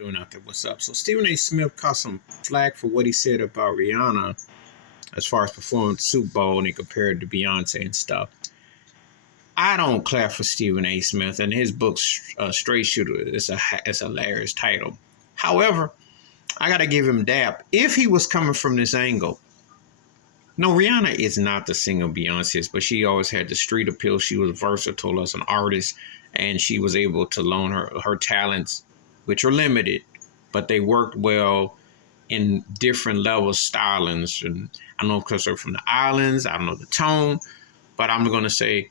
Doing out there? What's up? So Stephen A. Smith caught some flack for what he said about Rihanna as far as performing at the Super Bowl and he compared to Beyonce and stuff. I don't clap for Stephen A. Smith and his book Straight Shooter. It's a hilarious title. However, I gotta give him dap if he was coming from this angle. No, Rihanna is not the singer Beyonce is, but she always had the street appeal. She was versatile as an artist, and she was able to loan her talents, which are limited, but they worked well in different levels, stylings. And I don't know because they're from the islands, I don't know the tone, but I'm going to say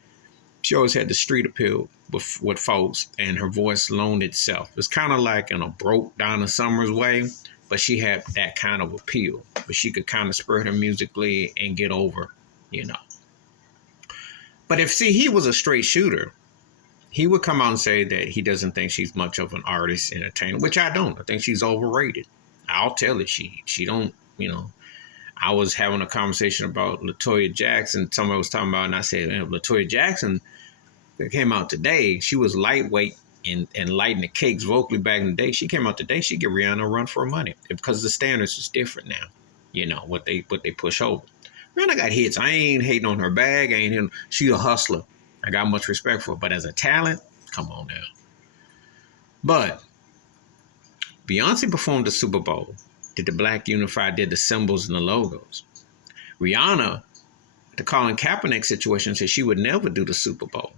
she always had the street appeal with folks, and her voice loaned itself. It's kind of like in a broke Donna Summers way, but she had that kind of appeal. But she could kind of spread her musically and get over, you know. But if, see, he was a straight shooter, he would come out and say that he doesn't think she's much of an artist, entertainer, which I don't. I think she's overrated. I'll tell it. She don't, you know. I was having a conversation about LaToya Jackson. Somebody was talking about, and I said, LaToya Jackson that came out today, she was lightweight and lighting the cakes vocally back in the day. She came out today, she'd give Rihanna a run for her money because the standards is different now. You know, what they push over. Rihanna got hits. I ain't hating on her bag. She a hustler. I got much respect for her. But as a talent, come on now. But Beyonce performed the Super Bowl, did the Black Unified, did the symbols and the logos. Rihanna, the Colin Kaepernick situation, said she would never do the Super Bowl.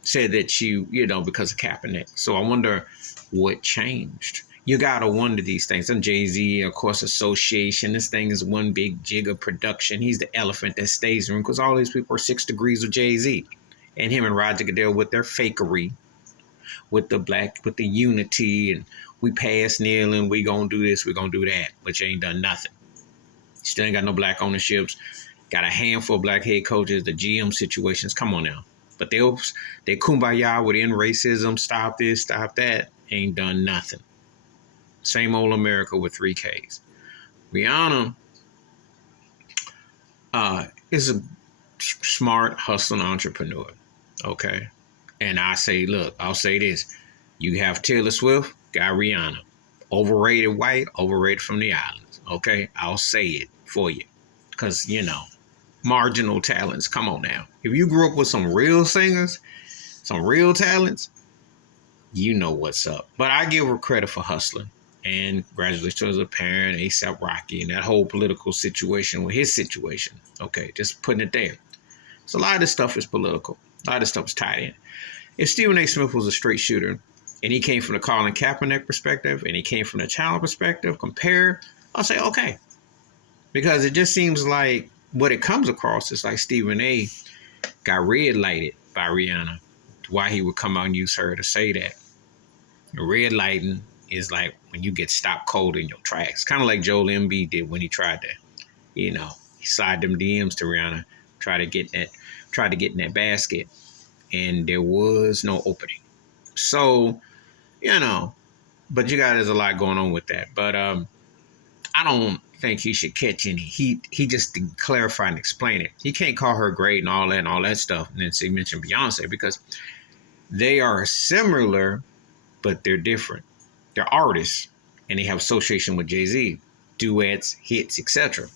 Said that she, because of Kaepernick. So I wonder what changed. You gotta wonder these things. And Jay-Z, of course, association. This thing is one big jig of production. He's the elephant that stays in the room because all these people are 6 degrees of Jay-Z. And him and Roger Goodell with their fakery, with the unity, and we pass kneeling, we gonna do this, we gonna do that, but you ain't done nothing. Still ain't got no black ownerships. Got a handful of black head coaches, the GM situations. Come on now. But they kumbaya with end racism, stop this, stop that, ain't done nothing. Same old America with 3 Ks. Rihanna is a smart, hustling entrepreneur, okay? And I'll say this. You have Taylor Swift, got Rihanna. Overrated white, overrated from the islands, okay? I'll say it for you because, marginal talents. Come on now. If you grew up with some real singers, some real talents, you know what's up. But I give her credit for hustling. And congratulations to a parent, A$AP Rocky, and that whole political situation with his situation. Okay, just putting it there. So a lot of this stuff is political. A lot of this stuff is tied in. If Stephen A. Smith was a straight shooter, and he came from the Colin Kaepernick perspective, and he came from the talent perspective, compare, I'll say, okay. Because it just seems like what it comes across is like Stephen A. got red lighted by Rihanna. Why he would come out and use her to say that. Red lighting is like when you get stopped cold in your tracks. Kind of like Joel Embiid did when he tried to, he slide them DMs to Rihanna, tried to get in that basket, and there was no opening. So, but there's a lot going on with that. But I don't think he should catch any heat. He just didn't clarify and explain it. He can't call her great and all that stuff. And then he mentioned Beyonce because they are similar, but they're different. They're artists, and they have association with Jay-Z, duets, hits, etc.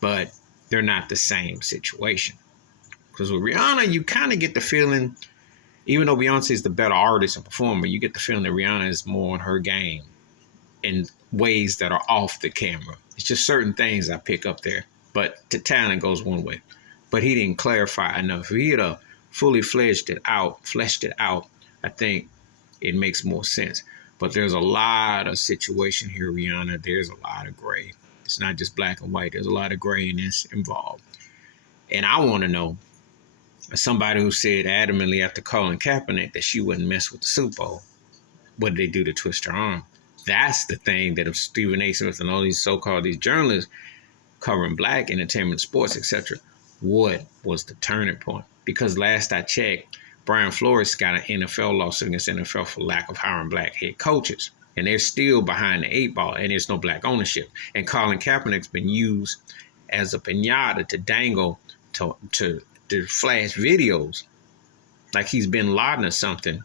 But they're not the same situation. Because with Rihanna, you kind of get the feeling, even though Beyonce is the better artist and performer, you get the feeling that Rihanna is more on her game in ways that are off the camera. It's just certain things I pick up there. But the talent goes one way. But he didn't clarify enough. If he had fully fleshed it out, I think it makes more sense. But there's a lot of situation here, Rihanna. There's a lot of gray. It's not just black and white. There's a lot of grayness involved. And I want to know, as somebody who said adamantly after Colin Kaepernick that she wouldn't mess with the Super Bowl, what did they do to twist her arm? That's the thing that if Stephen A. Smith and all these so-called these journalists covering black entertainment, sports, etc., what was the turning point? Because last I checked, Brian Flores got an NFL lawsuit against NFL for lack of hiring black head coaches. And they're still behind the 8 ball, and there's no black ownership. And Colin Kaepernick's been used as a piñata to dangle to flash videos like he's Bin Laden or something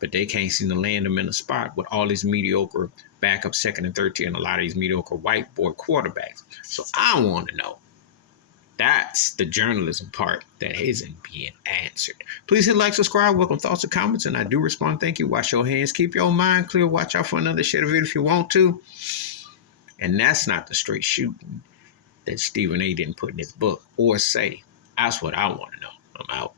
but they can't seem to land them in a spot with all these mediocre backup second and third tier and a lot of these mediocre white boy quarterbacks. So I want to know. That's the journalism part that isn't being answered. Please hit like, subscribe, welcome thoughts and comments, and I do respond. Thank you. Wash your hands. Keep your mind clear. Watch out for another shit of it if you want to. And that's not the straight shooting that Stephen A. didn't put in his book or say. That's what I want to know. I'm out.